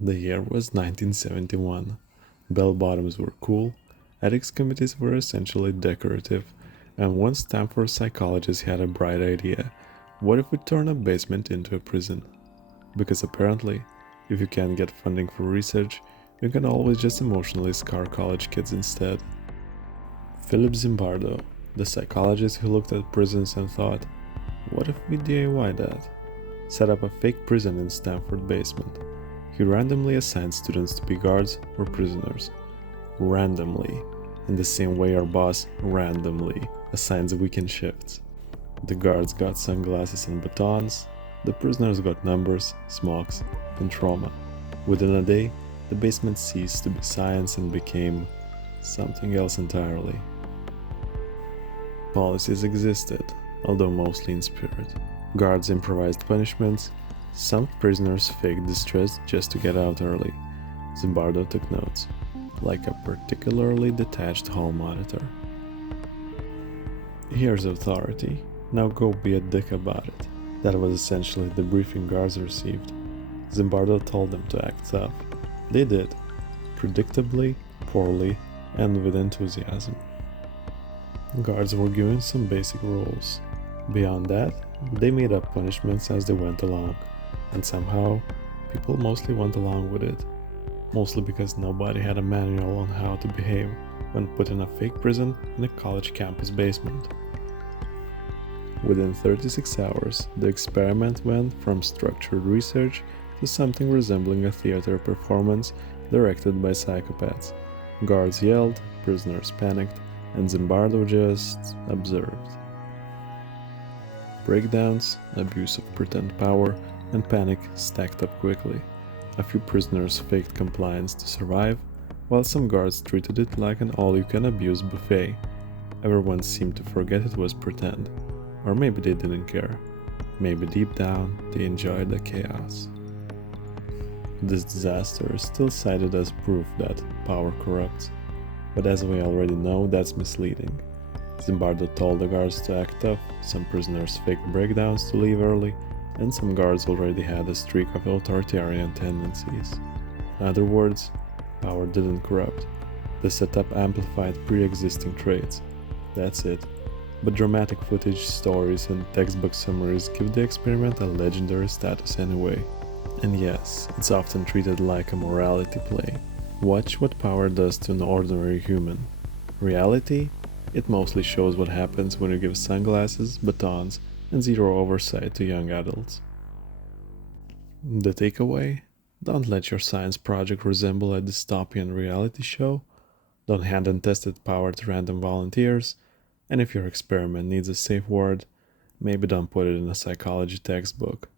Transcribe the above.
The year was 1971. Bell-bottoms were cool, ethics committees were essentially decorative, and one Stanford psychologist had a bright idea. What if we turn a basement into a prison? Because apparently, if you can't get funding for research, you can always just emotionally scar college kids instead. Philip Zimbardo, the psychologist who looked at prisons and thought, what if we DIY that? Set up a fake prison in Stanford basement. He randomly assigned students to be guards or prisoners. Randomly, in the same way our boss randomly assigns weekend shifts. The guards got sunglasses and batons, the prisoners got numbers, smokes, and trauma. Within a day, the basement ceased to be science and became something else entirely. Policies existed, although mostly in spirit. Guards improvised punishments, some prisoners faked distress just to get out early. Zimbardo took notes, like a particularly detached hall monitor. Here's authority, now go be a dick about it. That was essentially the briefing guards received. Zimbardo told them to act tough. They did, predictably, poorly, and with enthusiasm. Guards were given some basic rules. Beyond that, they made up punishments as they went along, and somehow, people mostly went along with it. Mostly because nobody had a manual on how to behave when put in a fake prison in a college campus basement. Within 36 hours, the experiment went from structured research to something resembling a theater performance directed by psychopaths. Guards yelled, prisoners panicked, and Zimbardo just observed. Breakdowns, abuse of pretend power, and panic stacked up quickly. A few prisoners faked compliance to survive, while some guards treated it like an all-you-can-abuse buffet. Everyone seemed to forget it was pretend. Or maybe they didn't care. Maybe deep down, they enjoyed the chaos. This disaster is still cited as proof that power corrupts. But as we already know, that's misleading. Zimbardo told the guards to act tough, some prisoners faked breakdowns to leave early, and some guards already had a streak of authoritarian tendencies. In other words, power didn't corrupt. The setup amplified pre-existing traits. That's it. But dramatic footage, stories, and textbook summaries give the experiment a legendary status anyway. And yes, it's often treated like a morality play. Watch what power does to an ordinary human. Reality? It mostly shows what happens when you give sunglasses, batons, and zero oversight to young adults. The takeaway? Don't let your science project resemble a dystopian reality show. Don't hand untested power to random volunteers. And if your experiment needs a safe word, maybe don't put it in a psychology textbook.